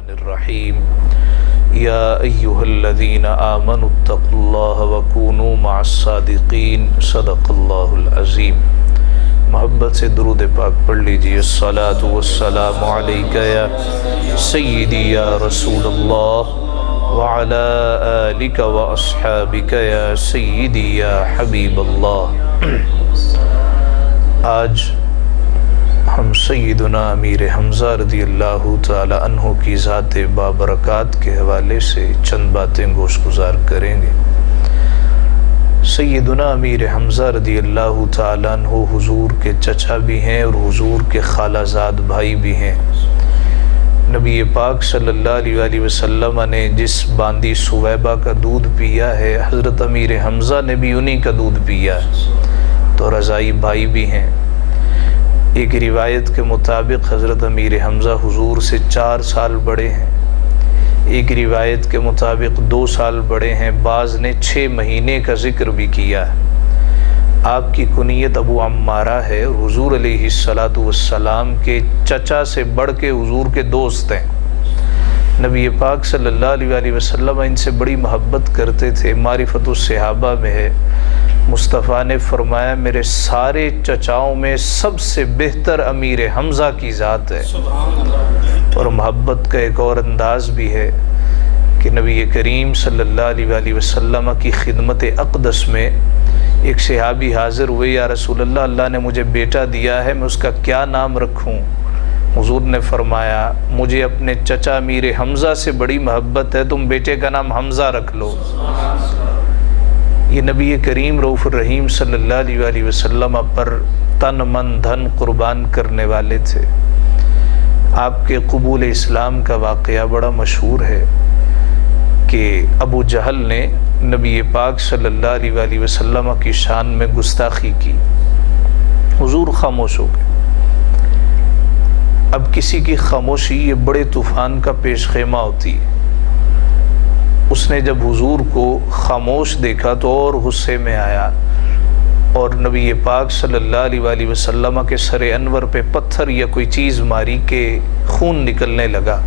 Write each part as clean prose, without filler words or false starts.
الرحمن الرحیم یا ایہا الذین آمنوا اتقوا اللہ وکونوا مع الصادقین صدق اللہ العظیم۔ محبت سے درود پاک پڑھ لیجئے۔ الصلاۃ والسلام علیک یا سیدی یا رسول اللہ وعلی آلک واصحابک یا سیدی یا حبیب اللہ۔ آج ہم سیدنا امیر حمزہ رضی اللہ تعالی عنہ کی ذات بابرکات کے حوالے سے چند باتیں گوش گزار کریں گے۔ سیدنا امیر حمزہ رضی اللہ تعالی عنہ حضور کے چچا بھی ہیں اور حضور کے خالہ زاد بھائی بھی ہیں۔ نبی پاک صلی اللہ علیہ وسلم نے جس باندی سویبہ کا دودھ پیا ہے، حضرت امیر حمزہ نے بھی انہی کا دودھ پیا ہے، تو رضائی بھائی بھی ہیں۔ ایک روایت کے مطابق حضرت امیر حمزہ حضور سے 4 سال بڑے ہیں، ایک روایت کے مطابق 2 سال بڑے ہیں، بعض نے 6 مہینے کا ذکر بھی کیا ہے۔ آپ کی کنیت ابو عمارہ ہے اور حضور علیہ السلام کے چچا سے بڑھ کے حضور کے دوست ہیں۔ نبی پاک صلی اللہ علیہ وسلم ان سے بڑی محبت کرتے تھے۔ معرفت الصحابہ میں ہے، مصطفیٰ نے فرمایا میرے سارے چچاؤں میں سب سے بہتر امیر حمزہ کی ذات ہے۔ اور محبت کا ایک اور انداز بھی ہے کہ نبی کریم صلی اللہ علیہ وسلم کی خدمت اقدس میں ایک صحابی حاضر ہوئے، یا رسول اللہ، اللہ نے مجھے بیٹا دیا ہے، میں اس کا کیا نام رکھوں؟ حضور نے فرمایا مجھے اپنے چچا امیر حمزہ سے بڑی محبت ہے، تم بیٹے کا نام حمزہ رکھ لو۔ یہ نبی کریم رؤوف الرحیم صلی اللہ علیہ وسلم پر تن من دھن قربان کرنے والے تھے۔ آپ کے قبول اسلام کا واقعہ بڑا مشہور ہے کہ ابو جہل نے نبی پاک صلی اللہ علیہ وسلم کی شان میں گستاخی کی، حضور خاموش ہو گئے۔ اب کسی کی خاموشی یہ بڑے طوفان کا پیش خیمہ ہوتی ہے۔ اس نے جب حضور کو خاموش دیکھا تو اور غصے میں آیا اور نبی پاک صلی اللہ علیہ وسلم کے سر انور پہ پتھر یا کوئی چیز ماری کہ خون نکلنے لگا۔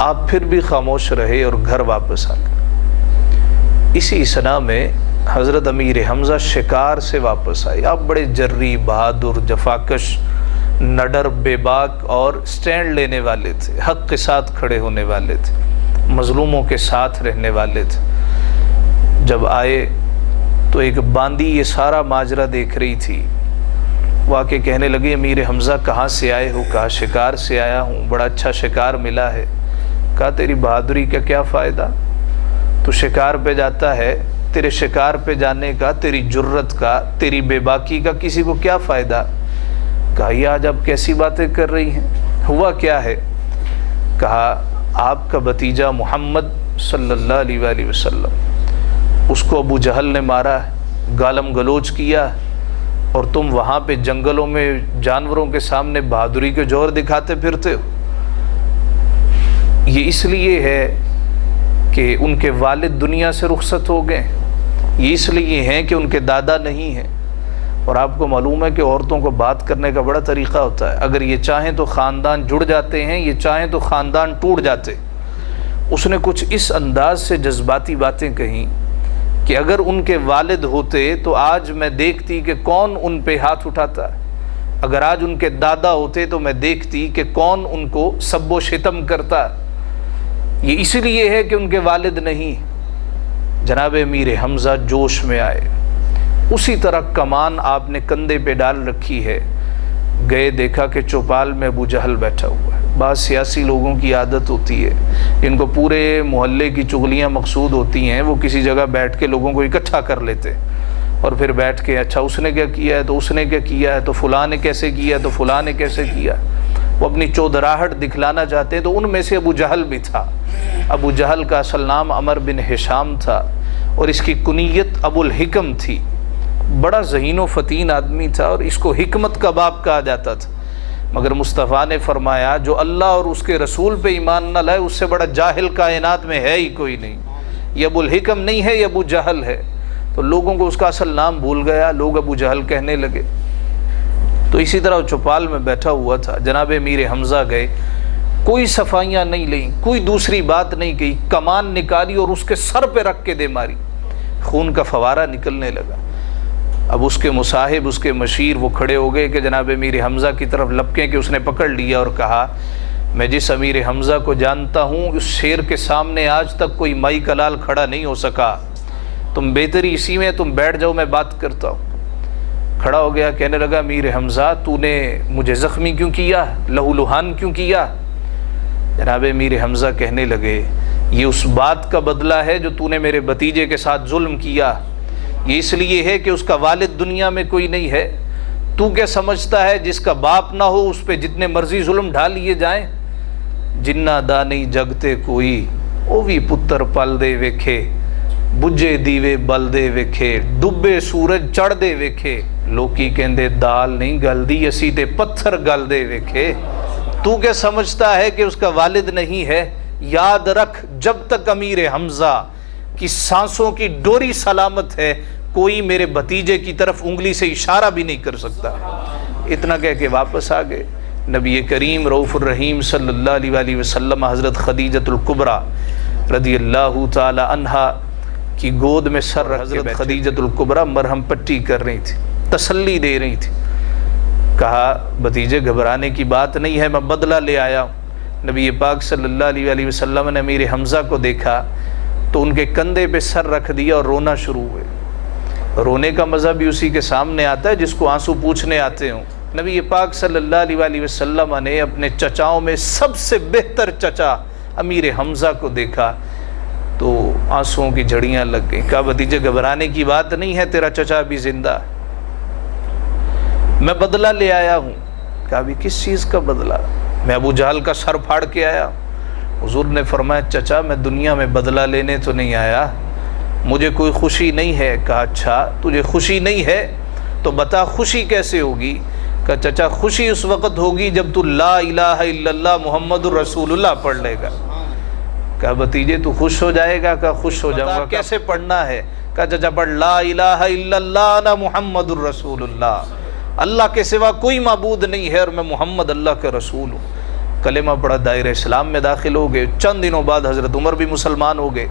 آپ پھر بھی خاموش رہے اور گھر واپس آ گئے۔ اسی اثنا میں حضرت امیر حمزہ شکار سے واپس آئے۔ آپ بڑے جری، بہادر، جفاکش، نڈر، بے باک اور سٹینڈ لینے والے تھے، حق کے ساتھ کھڑے ہونے والے تھے، مظلوموں کے ساتھ رہنے والے تھے۔ جب آئے تو ایک باندی یہ سارا ماجرا دیکھ رہی تھی، وہ آ کے کہنے لگی امیر حمزہ کہاں سے آئے ہو؟ کہا شکار سے آیا ہوں، بڑا اچھا شکار ملا ہے۔ کہا تیری بہادری کا کیا فائدہ؟ تو شکار پہ جاتا ہے، تیرے شکار پہ جانے کا، تیری جرت کا، تیری بے باکی کا کسی کو کیا فائدہ؟ کہا یہ آج آپ کیسی باتیں کر رہی ہیں، ہوا کیا ہے؟ کہا آپ کا بھتیجا محمد صلی اللہ علیہ وسلم، اس کو ابو جہل نے مارا ہے، گالم گلوچ کیا، اور تم وہاں پہ جنگلوں میں جانوروں کے سامنے بہادری کے جوہر دکھاتے پھرتے ہو۔ یہ اس لیے ہے کہ ان کے والد دنیا سے رخصت ہو گئے، یہ اس لیے ہیں کہ ان کے دادا نہیں ہیں۔ اور آپ کو معلوم ہے کہ عورتوں کو بات کرنے کا بڑا طریقہ ہوتا ہے، اگر یہ چاہیں تو خاندان جڑ جاتے ہیں، یہ چاہیں تو خاندان ٹوٹ جاتے۔ اس نے کچھ اس انداز سے جذباتی باتیں کہیں کہ اگر ان کے والد ہوتے تو آج میں دیکھتی کہ کون ان پہ ہاتھ اٹھاتا ہے، اگر آج ان کے دادا ہوتے تو میں دیکھتی کہ کون ان کو سب و شتم کرتا ہے۔ یہ اس لیے ہے کہ ان کے والد نہیں۔ جناب امیر حمزہ جوش میں آئے، اسی طرح کمان آپ نے کندھے پہ ڈال رکھی ہے، گئے دیکھا کہ چوپال میں ابو جہل بیٹھا ہوا ہے۔ بعض سیاسی لوگوں کی عادت ہوتی ہے، ان کو پورے محلے کی چغلیاں مقصود ہوتی ہیں، وہ کسی جگہ بیٹھ کے لوگوں کو اکٹھا کر لیتے اور پھر بیٹھ کے اچھا اس نے کیا کیا ہے تو اس نے کیا کیا ہے تو فلاں نے کیسے کیا ہے تو فلاں نے کیسے کیا۔ وہ اپنی چودراہٹ دکھلانا چاہتے ہیں، تو ان میں سے ابو جہل بھی تھا۔ ابو جہل کا اصل نام عمر بن ہشام تھا اور اس کی کنیت ابو الحکم تھی۔ بڑا ذہین و فتین آدمی تھا اور اس کو حکمت کا باپ کہا جاتا تھا، مگر مصطفیٰ نے فرمایا جو اللہ اور اس کے رسول پہ ایمان نہ لائے اس سے بڑا جاہل کائنات میں ہے ہی کوئی نہیں۔ یہ ابو الحکم نہیں ہے، یہ ابو جہل ہے۔ تو لوگوں کو اس کا اصل نام بھول گیا، لوگ ابو جہل کہنے لگے۔ تو اسی طرح چوپال میں بیٹھا ہوا تھا، جناب امیر حمزہ گئے کوئی صفائیاں نہیں لیں، کوئی دوسری بات نہیں کہی، کمان نکالی اور اس کے سر پہ رکھ کے دے ماری، خون کا فوارہ نکلنے لگا۔ اب اس کے مصاحب، اس کے مشیر وہ کھڑے ہو گئے کہ جناب امیر حمزہ کی طرف لپکیں کہ اس نے پکڑ لیا اور کہا میں جس امیر حمزہ کو جانتا ہوں اس شیر کے سامنے آج تک کوئی مائی کلال کھڑا نہیں ہو سکا، تم بہتری اسی میں، تم بیٹھ جاؤ میں بات کرتا ہوں۔ کھڑا ہو گیا، کہنے لگا امیر حمزہ تو نے مجھے زخمی کیوں کیا، لہو لہان کیوں کیا؟ جناب امیر حمزہ کہنے لگے یہ اس بات کا بدلہ ہے جو تو نے میرے بھتیجے کے ساتھ ظلم کیا، یہ اس لیے ہے کہ اس کا والد دنیا میں کوئی نہیں ہے، تو کیا سمجھتا ہے جس کا باپ نہ ہو اس پہ جتنے مرضی ظلم ڈھال لیے جائیں؟ جنہ دا نہیں جگتے کوئی او بھی پتر پل دے ویکھے، بجے دیوے بل دے ویکھے، ڈبے سورج چڑھ دے ویکھے، لوکی کہندے دال نہیں گل دی اسی تے پتھر گل دے ویکھے۔ تو کیا سمجھتا ہے کہ اس کا والد نہیں ہے؟ یاد رکھ جب تک امیر حمزہ کی سانسوں کی ڈوری سلامت ہے کوئی میرے بھتیجے کی طرف انگلی سے اشارہ بھی نہیں کر سکتا۔ اتنا کہہ کے واپس آ گئے۔ نبی کریم رؤوف الرحیم صلی اللہ علیہ وآلہ وسلم حضرت خدیجۃ الکبریٰ رضی اللہ تعالی عنہا کی گود میں سر رکھ کے حضرت خدیجۃ الکبریٰ مرہم پٹی کر رہی تھی، تسلی دے رہی تھی۔ کہا بھتیجے گھبرانے کی بات نہیں ہے، میں بدلہ لے آیا ہوں۔ نبی پاک صلی اللہ علیہ وآلہ وسلم نے امیر حمزہ کو دیکھا تو ان کے کندھے پہ سر رکھ دیا اور رونا شروع ہوئے۔ رونے کا مزہ بھی اسی کے سامنے آتا ہے جس کو آنسو پوچھنے آتے ہوں۔ نبی پاک صلی اللہ علیہ وآلہ وسلم نے اپنے چچاؤں میں سب سے بہتر چچا امیر حمزہ کو دیکھا تو آنسوؤں کی جھڑیاں لگ گئیں۔ کہا بھتیجے گھبرانے کی بات نہیں ہے، تیرا چچا بھی زندہ، میں بدلہ لے آیا ہوں۔ کہا بھی کس چیز کا بدلہ؟ میں ابو جہل کا سر پھاڑ کے آیا۔ حضور نے فرمایا چچا میں دنیا میں بدلہ لینے تو نہیں آیا، مجھے کوئی خوشی نہیں ہے۔ کہا اچھا تجھے خوشی نہیں ہے تو بتا خوشی کیسے ہوگی؟ کہا چچا خوشی اس وقت ہوگی جب تو لا الہ الا اللہ محمد الرسول اللہ پڑھ لے گا۔ کہا بھتیجے تو خوش ہو جائے گا؟ کہا خوش ہو جاؤں گا۔ کیسے پڑھنا ہے؟ کہا چچا پڑھ لا الہ الا اللہ انا محمد الرسول اللہ، اللہ کے سوا کوئی معبود نہیں ہے اور میں محمد اللہ کا رسول ہوں۔ کلمہ پڑھا، دائرہ اسلام میں داخل ہو گئے۔ چند دنوں بعد حضرت عمر بھی مسلمان ہو گئے۔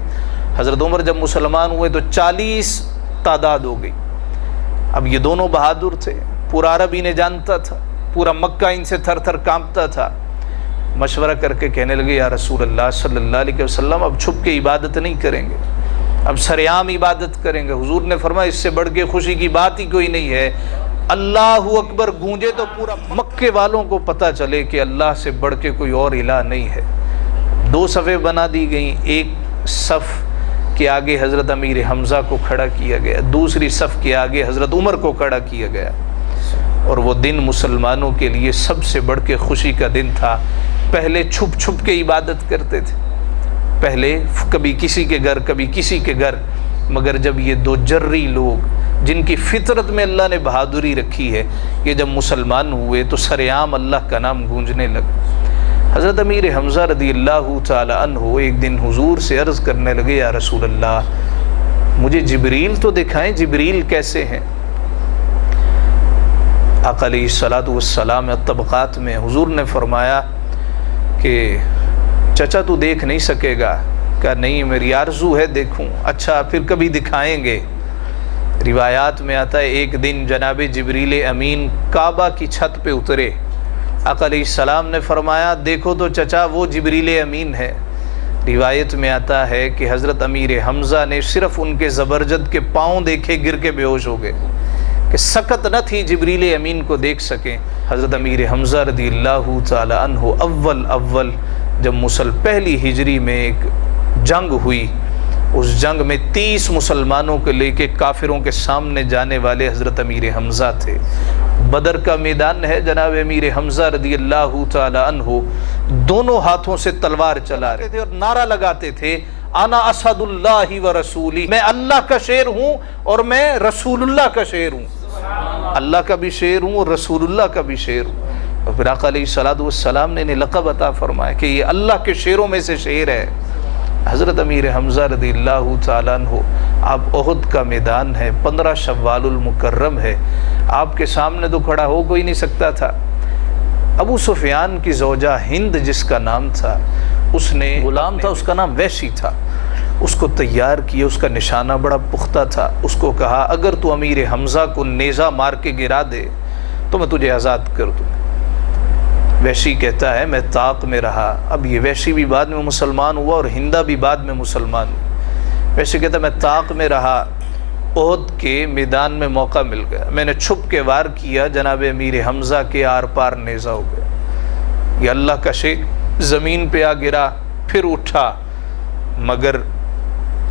حضرت عمر جب مسلمان ہوئے تو 40 تعداد ہو گئی۔ اب یہ دونوں بہادر تھے، پورا عرب انہیں جانتا تھا، پورا مکہ ان سے تھر تھر کانپتا تھا۔ مشورہ کر کے کہنے لگے یا رسول اللہ صلی اللہ علیہ وسلم اب چھپ کے عبادت نہیں کریں گے، اب سریعام عبادت کریں گے۔ حضور نے فرمایا اس سے بڑھ کے خوشی کی بات ہی کوئی نہیں ہے، اللہ اکبر گونجے تو پورا مکے والوں کو پتہ چلے کہ اللہ سے بڑھ کے کوئی اور الہ نہیں ہے۔ 2 صفیں بنا دی گئیں، ایک صف کے آگے حضرت امیر حمزہ کو کھڑا کیا گیا، دوسری صف کے آگے حضرت عمر کو کھڑا کیا گیا، اور وہ دن مسلمانوں کے لیے سب سے بڑھ کے خوشی کا دن تھا۔ پہلے چھپ چھپ کے عبادت کرتے تھے، پہلے کبھی کسی کے گھر کبھی کسی کے گھر، مگر جب یہ 2 جری لوگ جن کی فطرت میں اللہ نے بہادری رکھی ہے یہ جب مسلمان ہوئے تو سریعام اللہ کا نام گونجنے لگا۔ حضرت امیر حمزہ رضی اللہ تعالی عنہ ایک دن حضور سے عرض کرنے لگے یا رسول اللہ مجھے جبریل تو دکھائیں، جبریل کیسے ہیں؟ آقا علیہ الصلوۃ والسلام طبقات میں حضور نے فرمایا کہ چچا تو دیکھ نہیں سکے گا؟ کہا نہیں میری آرزو ہے دیکھوں۔ اچھا پھر کبھی دکھائیں گے۔ روایات میں آتا ہے ایک دن جناب جبریل امین کعبہ کی چھت پہ اترے، آقا علیہ السلام نے فرمایا دیکھو تو چچا وہ جبریل امین ہے۔ روایت میں آتا ہے کہ حضرت امیر حمزہ نے صرف ان کے زبرجد کے پاؤں دیکھے گر کے بے ہوش ہو گئے کہ سکت نہ تھی جبریل امین کو دیکھ سکیں۔ حضرت امیر حمزہ رضی اللہ تعالی عنہ اول جب پہلی ہجری میں ایک جنگ ہوئی، اس جنگ میں 30 مسلمانوں کو لے کے کافروں کے سامنے جانے والے حضرت امیر حمزہ تھے۔ بدر کا میدان ہے، جناب امیر حمزہ رضی اللہ تعالی عنہ دونوں ہاتھوں سے تلوار چلا رہے تھے اور نعرہ لگاتے تھے انا اسد اللہ و رسولی، میں اللہ کا شیر ہوں اور میں رسول اللہ کا شیر ہوں، اللہ کا بھی شیر ہوں اور رسول اللہ کا بھی شیر ہوں۔ اور پھر آقا علیہ الصلوۃ والسلام نے انہیں لقب عطا فرمایا کہ یہ اللہ کے شیروں میں سے شیر ہے۔ حضرت امیر حمزہ رضی اللہ تعالیٰ عنہ، آپ احد کا میدان ہے، 15 شوال المکرم ہے، آپ کے سامنے تو کھڑا ہو کوئی نہیں سکتا تھا۔ ابو سفیان کی زوجہ ہند جس کا نام تھا، اس نے غلام تھا، اس کا نام ویشی تھا، اس کو تیار کیا، اس کا نشانہ بڑا پختہ تھا، اس کو کہا اگر تو امیر حمزہ کو نیزہ مار کے گرا دے تو میں تجھے آزاد کر دوں۔ ویشی کہتا ہے میں طاق میں رہا۔ اب یہ ویشی بھی بعد میں مسلمان ہوا اور ہندہ بھی بعد میں مسلمان ہوئی۔ ویشی کہتا ہے میں طاق میں رہا، احد کے میدان میں موقع مل گیا، میں نے چھپ کے وار کیا، جناب امیر حمزہ کے آر پار نیزہ ہو گیا۔ یہ اللہ کا شیء زمین پہ آ گرا، پھر اٹھا، مگر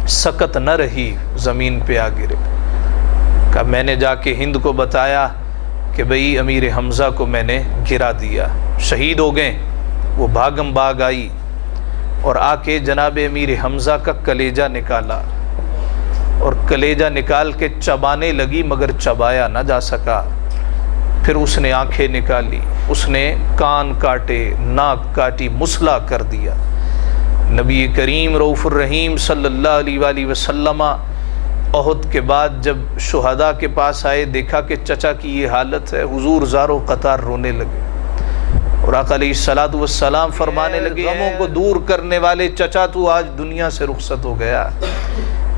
سکت نہ رہی، زمین پہ آ گرے۔ کہا میں نے جا کے ہند کو بتایا کہ بھئی امیر حمزہ کو میں نے گرا دیا، شہید ہو گئے۔ وہ بھاگم بھاگ آئی اور آ کے جناب امیر حمزہ کا کلیجہ نکالا، اور کلیجہ نکال کے چبانے لگی مگر چبایا نہ جا سکا۔ پھر اس نے آنکھیں نکالی، اس نے کان کاٹے، ناک کاٹی، مسلح کر دیا۔ نبی کریم رؤوف الرحیم صلی اللہ علیہ وآلہ وسلم احد کے بعد جب شہداء کے پاس آئے، دیکھا کہ چچا کی یہ حالت ہے، حضور زاروں قطار رونے لگے، اور آقا علیہ السلام فرمانے لگے غموں کو دور کرنے والے چچا تو آج دنیا سے رخصت ہو گیا،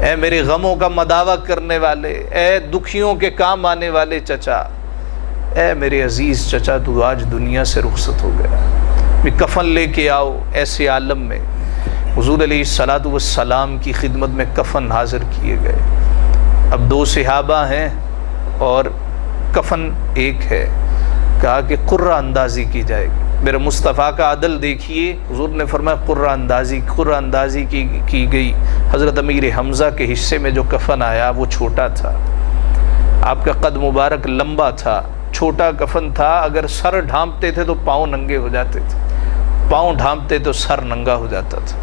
اے میرے غموں کا مداوع کرنے والے، اے دکھیوں کے کام آنے والے چچا، اے میرے عزیز چچا تو آج دنیا سے رخصت ہو گیا، بھی کفن لے کے آؤ۔ ایسے عالم میں حضور علیہ السلام کی خدمت میں کفن حاضر کیے گئے۔ اب دو صحابہ ہیں اور کفن ایک ہے، کہا کہ قرہ اندازی کی جائے گی۔ میرے مصطفیٰ کا عدل دیکھیے، حضور نے فرمایا قرہ اندازی کی گئی۔ حضرت امیر حمزہ کے حصے میں جو کفن آیا وہ چھوٹا تھا، آپ کا قد مبارک لمبا تھا، چھوٹا کفن تھا، اگر سر ڈھانپتے تھے تو پاؤں ننگے ہو جاتے تھے، پاؤں ڈھانپتے تو سر ننگا ہو جاتا تھا۔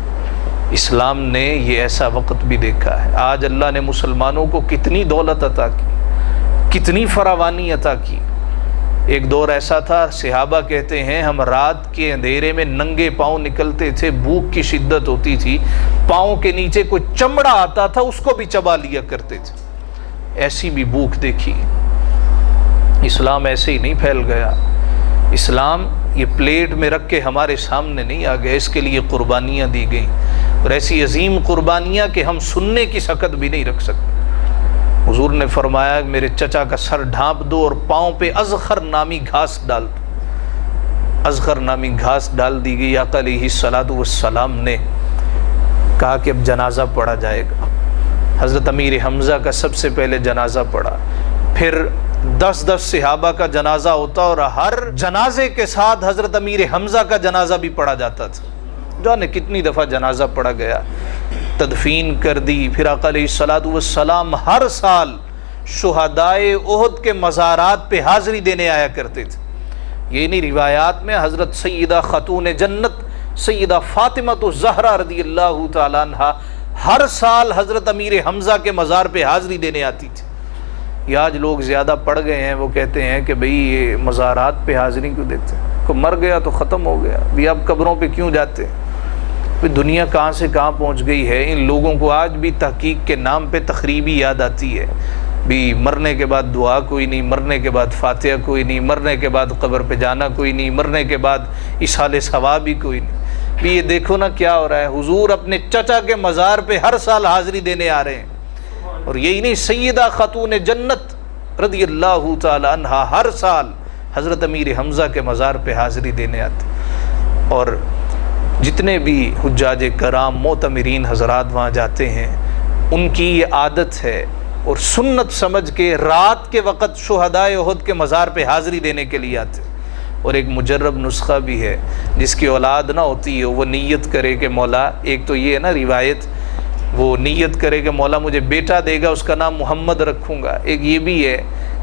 اسلام نے یہ ایسا وقت بھی دیکھا ہے۔ آج اللہ نے مسلمانوں کو کتنی دولت عطا کی، کتنی فراوانی عطا کی۔ ایک دور ایسا تھا، صحابہ کہتے ہیں ہم رات کے اندھیرے میں ننگے پاؤں نکلتے تھے، بھوک کی شدت ہوتی تھی، پاؤں کے نیچے کوئی چمڑا آتا تھا اس کو بھی چبا لیا کرتے تھے، ایسی بھی بھوک دیکھی۔ اسلام ایسے ہی نہیں پھیل گیا، اسلام یہ پلیٹ میں رکھ کے ہمارے سامنے نہیں آ گیا، اس کے لیے قربانیاں دی گئیں، اور ایسی عظیم قربانیاں کہ ہم سننے کی سکت بھی نہیں رکھ سکتے۔ حضور نے فرمایا میرے چچا کا سر ڈھانپ دو اور پاؤں پہ ازخر نامی گھاس ڈال دو۔ ازخر نامی گھاس ڈال دی گئی۔ آقا علیہ السلام نے کہا کہ اب جنازہ پڑھا جائے گا۔ حضرت امیر حمزہ کا سب سے پہلے جنازہ پڑھا، پھر 10 صحابہ کا جنازہ ہوتا اور ہر جنازے کے ساتھ حضرت امیر حمزہ کا جنازہ بھی پڑھا جاتا تھا۔ جانے کتنی دفعہ جنازہ پڑھا گیا، تدفین کر دی۔ پھر آقا علیہ السلام ہر سال شہدائے احد کے مزارات پہ حاضری دینے آیا کرتے تھے۔ یہ نہیں روایات میں حضرت سیدہ خاتون جنت سیدہ فاطمہ الزہرا رضی اللہ تعالیٰ عنہ ہر سال حضرت امیر حمزہ کے مزار پہ حاضری دینے آتی تھی۔ یہ آج لوگ زیادہ پڑھ گئے ہیں، وہ کہتے ہیں کہ بھئی یہ مزارات پہ حاضری کیوں دیتے ہیں، کوئی مر گیا تو ختم ہو گیا، بھی اب قبروں پہ کیوں جاتے ہیں؟ دنیا کہاں سے کہاں پہنچ گئی ہے۔ ان لوگوں کو آج بھی تحقیق کے نام پہ تقریبی یاد آتی ہے، بھی مرنے کے بعد دعا کوئی نہیں، مرنے کے بعد فاتحہ کوئی نہیں، مرنے کے بعد قبر پہ جانا کوئی نہیں، مرنے کے بعد اصحال ثواب بھی کوئی نہیں۔ بھی یہ دیکھو نا کیا ہو رہا ہے، حضور اپنے چچا کے مزار پہ ہر سال حاضری دینے آ رہے ہیں۔ اور یہی نہیں، سیدہ خاتون جنت رضی اللہ تعالی عنہ ہر سال حضرت امیر حمزہ کے مزار پہ حاضری دینے آتے۔ اور جتنے بھی حجاج کرام معتمرین حضرات وہاں جاتے ہیں، ان کی یہ عادت ہے اور سنت سمجھ کے رات کے وقت شہدائے احد کے مزار پہ حاضری دینے کے لیے آتے۔ اور ایک مجرب نسخہ بھی ہے، جس کی اولاد نہ ہوتی ہے وہ نیت کرے کہ مولا، ایک تو یہ ہے نا روایت، وہ نیت کرے کہ مولا مجھے بیٹا دے گا، اس کا نام محمد رکھوں گا۔ ایک یہ بھی ہے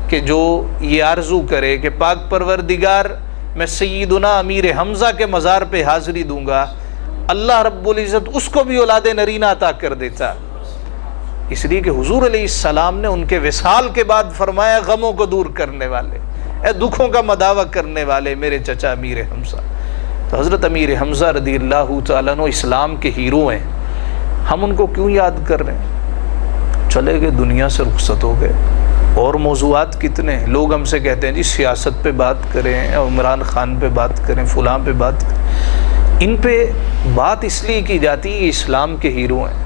کہ جو یہ آرزو کرے کہ پاک پروردگار میں سیدنا امیر حمزہ کے مزار پہ حاضری دوں گا، اللہ رب العزت اس کو بھی اولاد نرینہ عطا کر دیتا۔ اس لیے کہ حضور علیہ السلام نے ان کے وصال کے بعد فرمایا غموں کو دور کرنے والے، اے دکھوں کا مداوع کرنے والے میرے چچا امیر حمزہ۔ تو حضرت امیر حمزہ رضی اللہ تعالیٰ عنہ اسلام کے ہیرو ہیں، ہم ان کو کیوں یاد کر رہے ہیں؟ چلے گئے، دنیا سے رخصت ہو گئے۔ اور موضوعات کتنے ہیں. لوگ ہم سے کہتے ہیں جی سیاست پہ بات کریں, عمران خان پہ بات کریں, فلاں پہ بات کریں. ان پہ بات اس لیے کی جاتی ہے, اسلام کے ہیرو ہیں.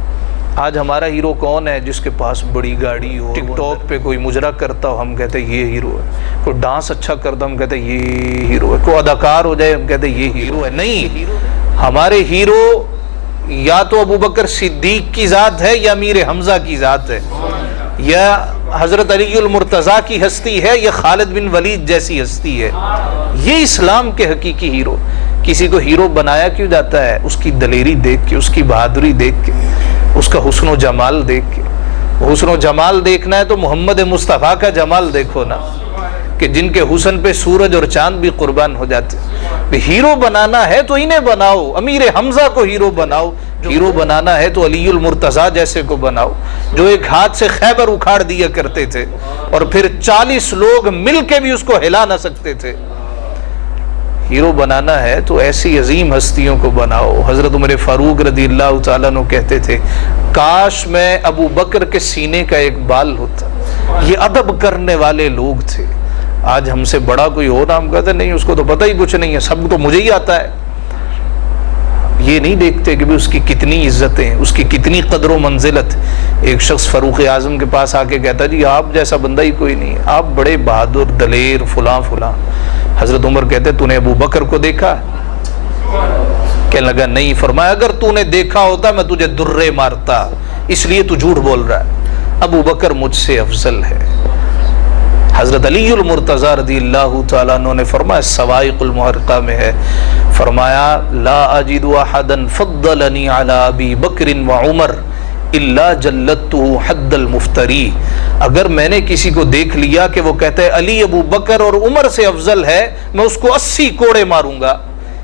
آج ہمارا ہیرو کون ہے؟ جس کے پاس بڑی گاڑی ہو, ٹک ٹاک پہ کوئی مجرا کرتا ہو ہم کہتے ہیں یہ ہیرو ہے. کوئی ڈانس اچھا کرتا ہم کہتے ہیں یہ ہیرو ہے. کوئی اداکار ہو جائے ہم کہتے ہیں یہ ہیرو ہے. نہیں, ہمارے ہیرو یا تو ابو بکر صدیق کی ذات ہے یا امیر حمزہ کی ذات ہے, یا حضرت علی المرتضیٰ کی ہستی ہے, یا خالد بن ولید جیسی ہستی ہے. یہ اسلام کے حقیقی ہیرو. کسی کو ہیرو بنایا کیوں جاتا ہے؟ اس کی دلیری دیکھ کے, اس کی بہادری دیکھ کے, اس کا حسن و جمال دیکھ کے. حسن و جمال دیکھنا ہے تو محمد مصطفیٰ کا جمال دیکھو نا, کہ جن کے حسن پہ سورج اور چاند بھی قربان ہو جاتے. ہیرو بنانا ہے تو انہیں بناؤ, امیر حمزہ کو ہیرو بناؤ. ہیرو بنانا ہے تو علی المرتضیٰ جیسے کو بناؤ, جو ایک ہاتھ سے خیبر اکھاڑ دیا کرتے تھے اور پھر 40 لوگ مل کے بھی اس کو ہلا نہ سکتے تھے. ہیرو بنانا ہے تو ایسی عظیم ہستیوں کو بناؤ. حضرت عمر فاروق رضی اللہ تعالیٰ عنہ کہتے تھے کاش میں ابو بکر کے سینے کا ایک بال ہوتا. یہ ادب کرنے والے لوگ تھے. آج ہم سے بڑا کوئی ہو نا, ہم کہتے نہیں اس کو تو پتہ ہی کچھ نہیں ہے, سب تو مجھے ہی آتا ہے. یہ نہیں دیکھتے کہ بھی اس کی کتنی عزتیں, اس کی کتنی قدر و منزلت. ایک شخص فاروق اعظم کے پاس آ کے کہتا جی آپ جیسا بندہ ہی کوئی نہیں ہے, آپ بڑے بہادر دلیر فلاں فلاں. حضرت عمر کہتے تو نے ابو بکر کو دیکھا؟ کہنے لگا نہیں. فرمایا اگر تو نے دیکھا ہوتا میں تجھے درے مارتا, اس لیے تو جھوٹ بول رہا ہے. ابو بکر مجھ سے افضل ہے. حضرت علی المرتضیٰ رضی اللہ تعالیٰ عنہ نے فرمایا, سوائق المحرقہ میں ہے, فرمایا لا اجد احدا فضلنی علی ابی بکر وعمر الا جلدته حد المفتری. اگر میں نے کسی کو دیکھ لیا کہ وہ کہتا ہے علی ابو بکر اور عمر سے افضل ہے, میں اس کو 80 کوڑے ماروں گا,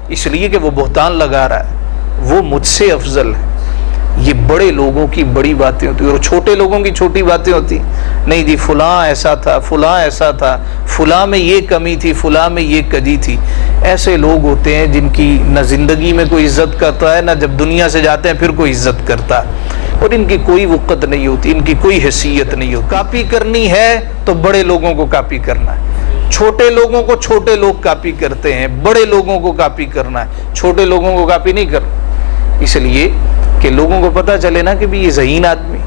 اس لیے کہ وہ بہتان لگا رہا ہے, وہ مجھ سے افضل ہے. یہ بڑے لوگوں کی بڑی باتیں ہوتی ہیں اور چھوٹے لوگوں کی چھوٹی باتیں ہوتی. نہیں جی فلاں ایسا تھا, فلاں ایسا تھا, فلاں میں یہ کمی تھی, فلاں میں یہ کجی تھی. ایسے لوگ ہوتے ہیں جن کی نہ زندگی میں کوئی عزت کرتا ہے, نہ جب دنیا سے جاتے ہیں پھر کوئی عزت کرتا ہے, اور ان کی کوئی وقت نہیں ہوتی, ان کی کوئی حیثیت نہیں ہوتی. کاپی کرنی ہے تو بڑے لوگوں کو کاپی کرنا ہے, چھوٹے لوگوں کو چھوٹے لوگ کاپی کرتے ہیں, بڑے لوگوں کو کاپی کرنا ہے, چھوٹے لوگوں کو کاپی نہیں کرنا. اس لیے کہ لوگوں کو پتہ چلے نا کہ بھی یہ ذہین آدمی,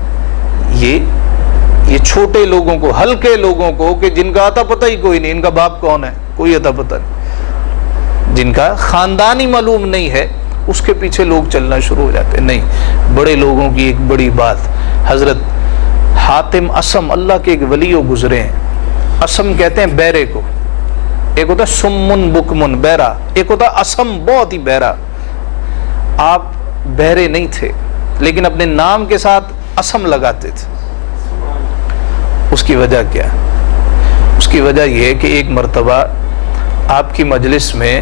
یہ چھوٹے لوگوں کو, ہلکے لوگوں کو, کہ جن کا آتا پتہ ہی کوئی نہیں, ان کا باپ کون ہے کوئی آتا پتہ نہیں, جن کا خاندان ہی معلوم نہیں ہے, اس کے پیچھے لوگ چلنا شروع ہو جاتے. نہیں, بڑے لوگوں کی ایک بڑی بات. حضرت حاتم اسم اللہ کے ایک ولی گزرے ہیں. اسم کہتے ہیں بہرے کو, ایک ہوتا سمن بکمن بہرا, ایک ہوتا اسم بہت ہی بہرا. آپ بہرے نہیں تھے لیکن اپنے نام کے ساتھ اسم لگاتے تھے. اس کی وجہ کیا؟ اس کی وجہ یہ ہے کہ ایک مرتبہ آپ کی مجلس میں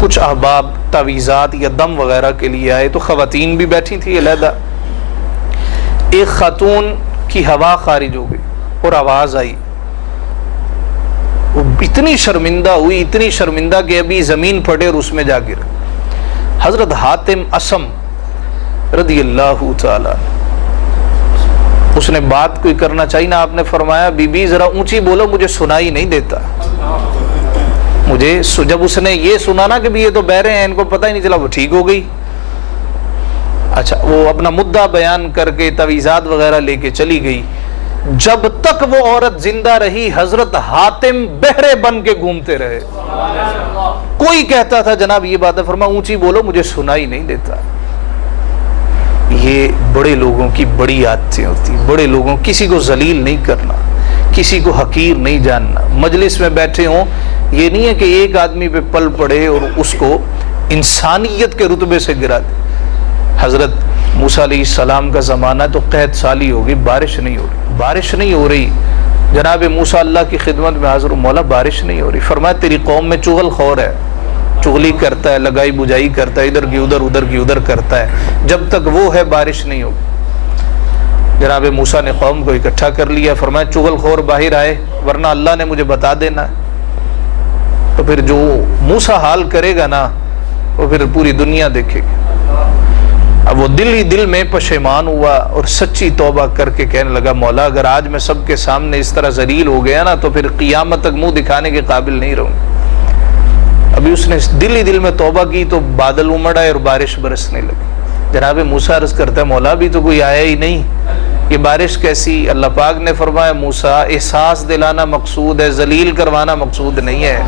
کچھ احباب تعویذات یا دم وغیرہ کے لیے آئے, تو خواتین بھی بیٹھی تھی علیحدہ. ایک خاتون کی ہوا خارج ہو گئی اور آواز آئی, وہ اتنی شرمندہ ہوئی, اتنی شرمندہ کہ ابھی زمین پھٹے اور اس میں جا گر. حضرت حاتم اسم رضی اللہ تعالی, اس نے بات کوئی کرنا چاہیے نا, آپ نے فرمایا بی بی ذرا اونچی بولو, مجھے سنائی نہیں دیتا. مجھے جب اس نے یہ سنا نا کہ بھی یہ تو بہرے ہیں, ان کو پتہ ہی نہیں چلا, وہ ٹھیک ہو گئی. اچھا, وہ اپنا مدعا بیان کر کے تعویذات وغیرہ لے کے چلی گئی. جب تک وہ عورت زندہ رہی حضرت حاتم بہرے بن کے گھومتے رہے. کوئی کہتا تھا جناب یہ بات ہے, فرمایا اونچی بولو مجھے سنائی نہیں دیتا. یہ بڑے لوگوں کی بڑی عادتیں ہوتی. بڑے لوگوں, کسی کو ذلیل نہیں کرنا, کسی کو حقیر نہیں جاننا. مجلس میں بیٹھے ہوں, یہ نہیں ہے کہ ایک آدمی پہ پل پڑے اور اس کو انسانیت کے رتبے سے گرا دے. حضرت موسیٰ علیہ السلام کا زمانہ تو قحط سالی ہو گئی, بارش نہیں ہو رہی, بارش نہیں ہو رہی. جناب موسیٰ اللہ کی خدمت میں حاضر, مولا بارش نہیں ہو رہی. فرمایا تیری قوم میں چغل خور ہے, چغلی کرتا ہے, لگائی بجائی کرتا ہے, ادھر کی ادھر ادھر کی ادھر کرتا ہے, جب تک وہ ہے بارش نہیں ہوگی. جناب موسیٰ نے قوم کو اکٹھا کر لیا, فرمایا چغل خور باہر آئے ورنہ اللہ نے مجھے بتا دینا ہے. تو پھر جو موسیٰ حال کرے گا نا وہ پھر پوری دنیا دیکھے گی. اب وہ دل ہی دل میں پشیمان ہوا اور سچی توبہ کر کے کہنے لگا مولا اگر آج میں سب کے سامنے اس طرح ذلیل ہو گیا نا تو پھر قیامت تک منہ دکھانے کے قابل نہیں رہوں۔ ابھی اس نے دل ہی دل میں توبہ کی تو بادل امڑ آئے اور بارش برسنے لگی۔ جناب موسیٰ عرض کرتا ہے مولا بھی تو کوئی آیا ہی نہیں، یہ بارش کیسی؟ اللہ پاک نے فرمایا موسیٰ احساس دلانا مقصود ہے، ذلیل کروانا مقصود نہیں ہے۔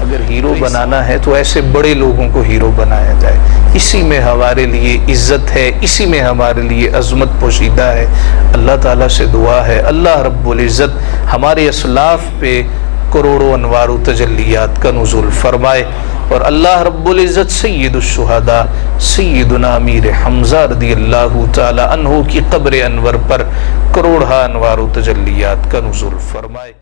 اگر ہیرو بنانا ہے تو ایسے بڑے لوگوں کو ہیرو بنایا جائے، اسی میں ہمارے لیے عزت ہے، اسی میں ہمارے لیے عظمت پوشیدہ ہے۔ اللہ تعالیٰ سے دعا ہے اللہ رب العزت ہمارے اسلاف پہ کروڑوں انوار و تجلیات کا نزول فرمائے، اور اللہ رب العزت سید الشہداء سیدنا امیر حمزہ رضی اللہ تعالی عنہ کی قبر انور پر کروڑہ انوار و تجلیات کا نزول فرمائے۔